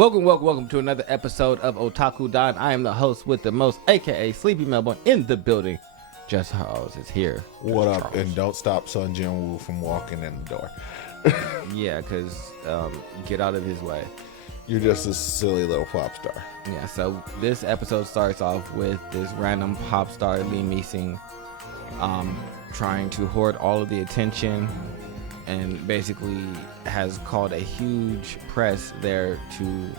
Welcome to another episode of Otaku Don. I am the host with the most, aka Sleepy Melbourne, in the building. Just Charles is here. What up? Charles. And don't stop Sun Jin-woo from walking in the door. Yeah, because get out of his way. You're just a silly little pop star. Yeah, so this episode starts off with this random pop star, Lee Meesing, trying to hoard all of the attention and basically has called a huge press there to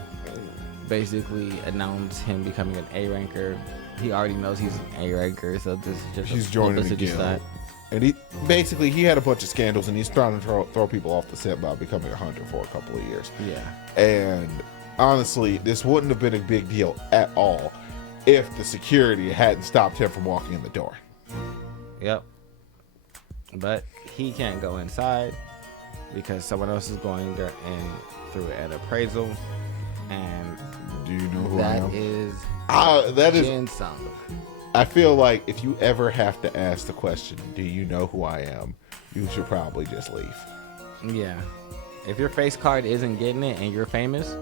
basically announce him becoming an A ranker. He already knows he's an A ranker, so this is just he's joining the guild. And he had a bunch of scandals, and he's trying to throw people off the scent by becoming a hunter for a couple of years. Yeah. And honestly, this wouldn't have been a big deal at all if the security hadn't stopped him from walking in the door. Yep. But he can't go inside because someone else is going there and through an appraisal. And do you know who I am? That is Jin Sung. I feel like if you ever have to ask the question, do you know who I am? You should probably just leave. Yeah. If your face card isn't getting it and you're famous,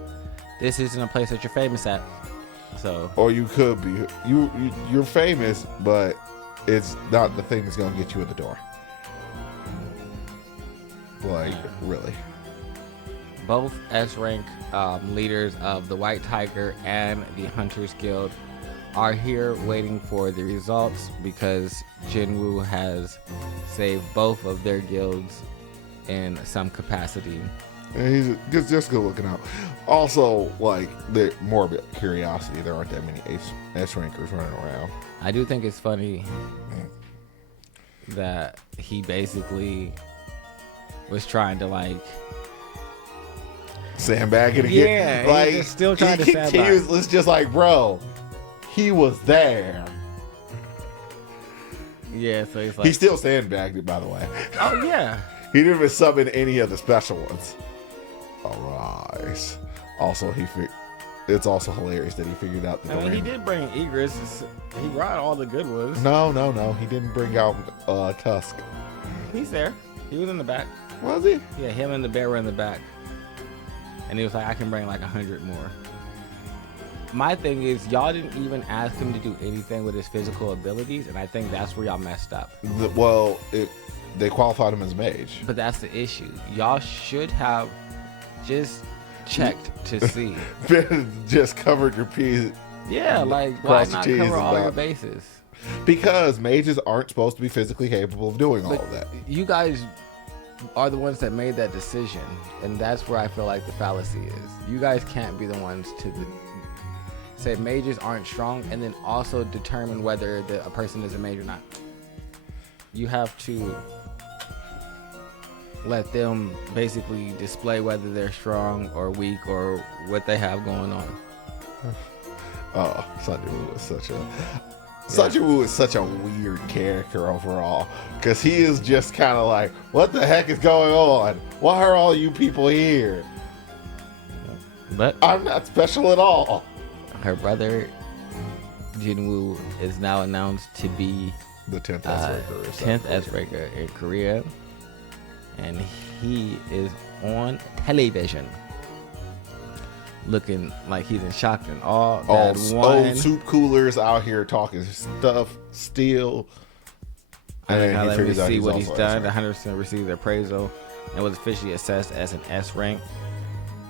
this isn't a place that you're famous at. So. Or you could be. You're famous, but it's not the thing that's going to get you in the door. Like, really. Both S-rank leaders of the White Tiger and the Hunters Guild are here waiting for the results because Jinwoo has saved both of their guilds in some capacity. And he's just good looking out. Also, like, the morbid curiosity, there aren't that many S-rankers running around. I do think it's funny that he basically was trying to, like, sandbag it again. Yeah, like, he's still trying to sandbag. It's just like, bro, he was there. Yeah, so he's like, he still sandbagged it, by the way. Oh yeah. He didn't even summon any of the special ones. Arise. Also, it's also hilarious that he figured out the. I mean, he did bring Egress. He brought all the good ones. No. He didn't bring out Tusk. He's there. He was in the back. Was he? Yeah, him and the bear were in the back. And he was like, I can bring like 100 more. My thing is, y'all didn't even ask him to do anything with his physical abilities, and I think that's where y'all messed up. They qualified him as mage. But that's the issue. Y'all should have just checked to see. Just covered your P's. Yeah, like, why not cover all your bases? Because mages aren't supposed to be physically capable of doing all of that. You guys are the ones that made that decision, and that's where I feel like the fallacy is. You guys can't be the ones to say mages aren't strong and then also determine whether a person is a mage or not. You have to let them basically display whether they're strong or weak or what they have going on. Oh, Sanjay was such a weird character overall, because he is just kind of like, what the heck is going on? Why are all you people here? But I'm not special at all. Her brother Jinwoo is now announced to be the 10th S-ranker. 10th S-ranker in Korea, and he is on television looking like he's in shock and awe. Old soup coolers out here talking stuff still. And let me see what he's done. 100% received appraisal and was officially assessed as an S rank.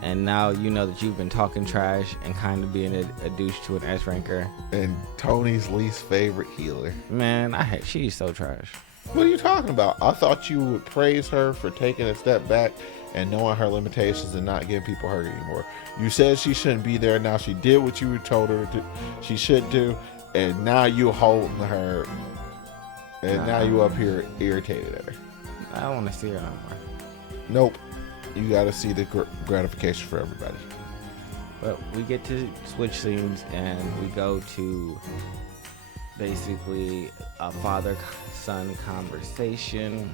And now you know that you've been talking trash and kind of being a douche to an S ranker. And Tony's least favorite healer. Man, she's so trash. What are you talking about? I thought you would praise her for taking a step back and knowing her limitations and not getting people hurt anymore. You said she shouldn't be there. Now she did what you told her she should do, and now you holding her, and now you up here irritated at her. I don't want to see her no more. Nope. You got to see the gratification for everybody. But we get to switch scenes, and we go to basically a father-son conversation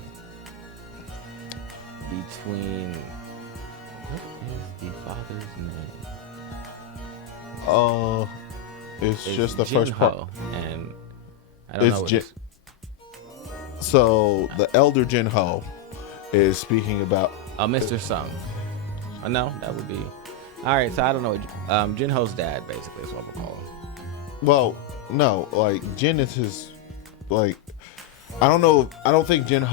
between, what is the father's name? It's just the first part, and I don't know what so the elder Jin Ho is speaking about Mr. Sung. No, that would be All right, so I don't know. Jinho's dad, basically, is what I'm gonna call him. Well, no, like Jin is his, like, I don't know. I don't think Jin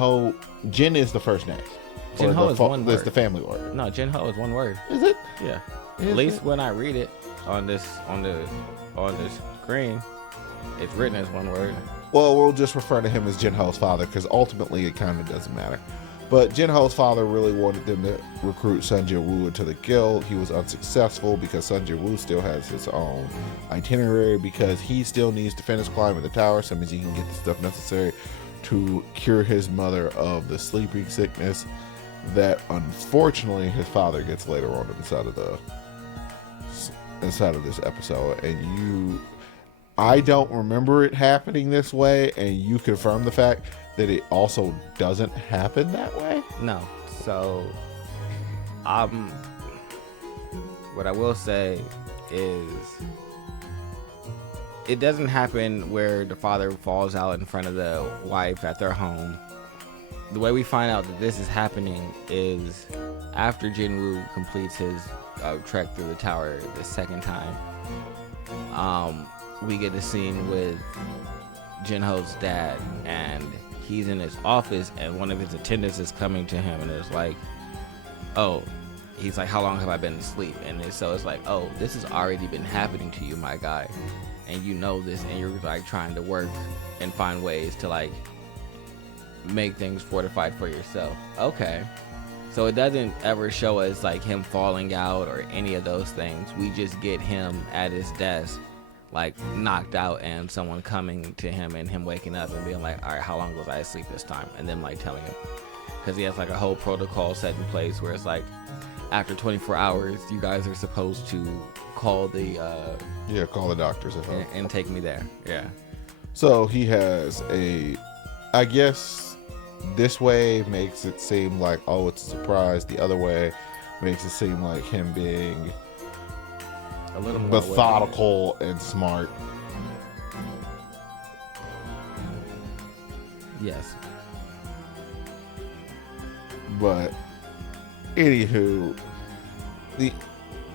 is the first name. Jinho is one word. It's the family word. No, Jinho is one word. Is it? Yeah. Is At least it? when I read it on this screen, it's written as one word. Well, we'll just refer to him as Jinho's father because ultimately it kind of doesn't matter. But Jinho's father really wanted them to recruit Sun Jin-woo into the guild. He was unsuccessful because Sun Jin-woo still has his own itinerary because he still needs to finish climbing the tower. So that means he can get the stuff necessary to cure his mother of the sleeping sickness that unfortunately his father gets later on inside of this episode. And I don't remember it happening this way, and you confirm the fact that it also doesn't happen that way? No. So, what I will say is, it doesn't happen where the father falls out in front of the wife at their home. The way we find out that this is happening is after Jinwoo completes his trek through the tower the second time. We get a scene with Jinho's dad, and he's in his office, and one of his attendants is coming to him, and it's like, oh, he's like, how long have I been asleep? And so it's like, oh, this has already been happening to you, my guy, and you know this, and you're like trying to work and find ways to like make things fortified for yourself. Okay. So it doesn't ever show us like him falling out or any of those things. We just get him at his desk, like knocked out, and someone coming to him and him waking up and being like, all right, how long was I asleep this time? And then like telling him, because he has like a whole protocol set in place where it's like, after 24 hours, you guys are supposed to call the call the doctors at home and take me there. Yeah. So he has I guess this way makes it seem like, oh, it's a surprise. The other way makes it seem like him being A little more methodical and smart. Yes. But anywho, the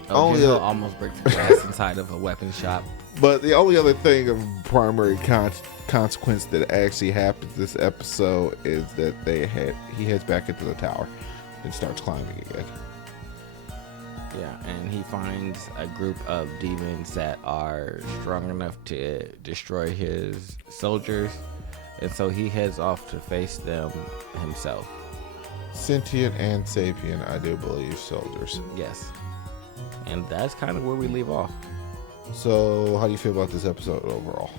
only almost breaks the glass inside of a weapon shop. But the only other thing of primary consequence that actually happens this episode is that he heads back into the tower and starts climbing again. Yeah, and he finds a group of demons that are strong enough to destroy his soldiers, and so he heads off to face them himself. Sentient and sapient, I do believe, soldiers. Yes. And that's kind of where we leave off. So, how do you feel about this episode overall?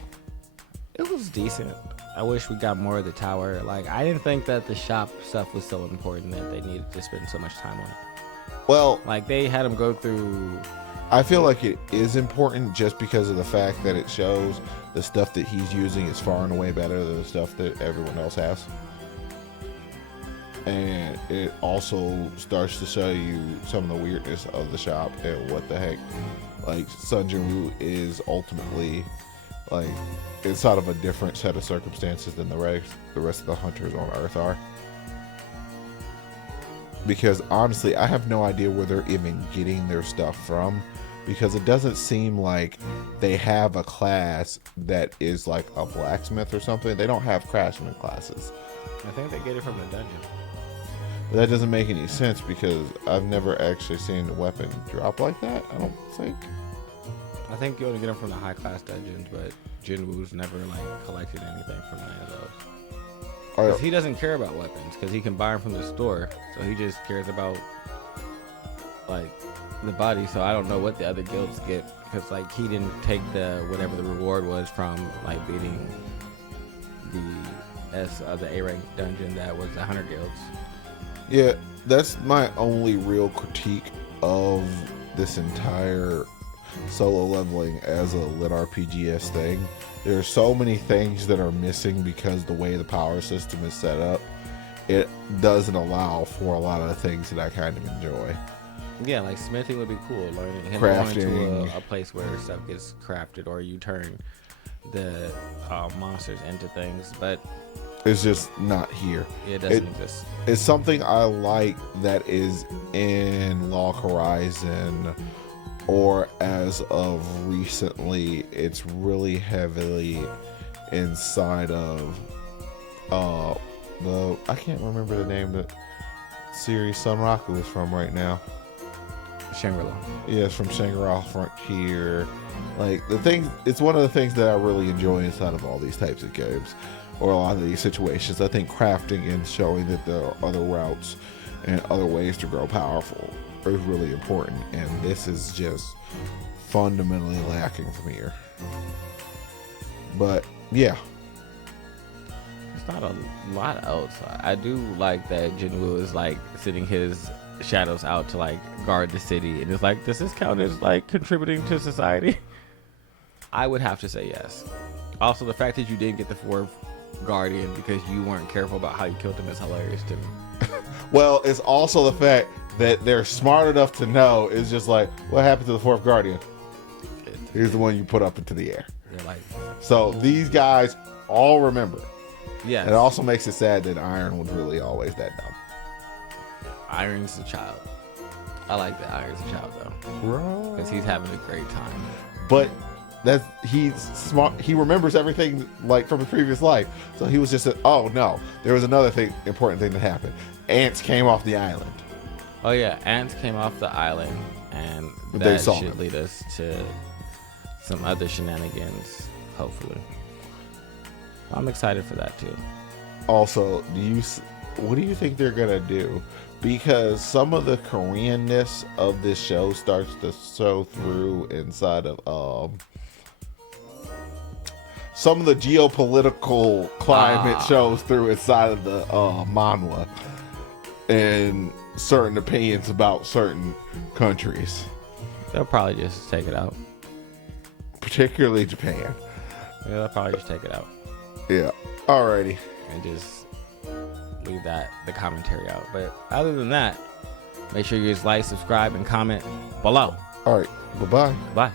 It was decent. I wish we got more of the tower. Like, I didn't think that the shop stuff was so important that they needed to spend so much time on it. Well, like, they had him go through... I feel like it is important just because of the fact that it shows the stuff that he's using is far and away better than the stuff that everyone else has. And it also starts to show you some of the weirdness of the shop and what the heck, like, Sun Jin-woo is ultimately, like, inside of a different set of circumstances than the rest of the hunters on Earth are. Because honestly, I have no idea where they're even getting their stuff from, because it doesn't seem like they have a class that is like a blacksmith or something. They don't have craftsman classes. I think they get it from the dungeon. But that doesn't make any sense because I've never actually seen the weapon drop like that, I don't think. I think you only get them from the high class dungeons, but Jinwoo's never like collected anything from any of those. Because he doesn't care about weapons, because he can buy them from the store. So he just cares about like the body. So I don't know what the other guilds get, because like he didn't take whatever the reward was from like beating the A rank dungeon that was the Hunter Guilds. Yeah, that's my only real critique of this entire solo leveling as a lit RPGs thing. There's so many things that are missing because the way the power system is set up, it doesn't allow for a lot of the things that I kind of enjoy. Yeah, like smithing would be cool. Learning him crafting, going to a place where stuff gets crafted, or you turn the monsters into things, but it's just not here. It doesn't exist. It's something I like that is in Log Horizon or as of recently, it's really heavily inside of I can't remember the name that series Sunraku is from right now. Shangri-La. Yeah, it's from Shangri-La Frontier. Like, it's one of the things that I really enjoy inside of all these types of games, or a lot of these situations. I think crafting and showing that there are other routes and other ways to grow powerful is really important, and this is just fundamentally lacking from here. But yeah, Not a lot else. I do like that Jinwoo is like sending his shadows out to like guard the city, and it's like, does this count as like contributing to society? I would have to say yes. Also, the fact that you didn't get the fourth guardian because you weren't careful about how you killed him is hilarious to me. well, it's also the fact that they're smart enough to know is just like, what happened to the fourth guardian? Here's the one you put up into the air. You're like, so these guys all remember. yeah. It also makes it sad that Iron was really always that dumb. Iron's a child. I like that Iron's a child though, because he's having a great time. But he's smart. He remembers everything like from his previous life. So he was just oh no, there was another important thing that happened. Ants came off the island. Oh yeah, ants came off the island, and They that saw should them. lead us to some other shenanigans, hopefully. I'm excited for that too. Also, what do you think they're gonna do? Because some of the Koreanness of this show starts to show through inside of some of the geopolitical climate shows through inside of the manhwa and certain opinions about certain countries, They'll probably just take it out. particularly Japan. Yeah, they'll probably just take it out Yeah. Alrighty. and just leave the commentary out. But other than that, make sure you just like, subscribe, and comment below. All right. Bye bye. Bye.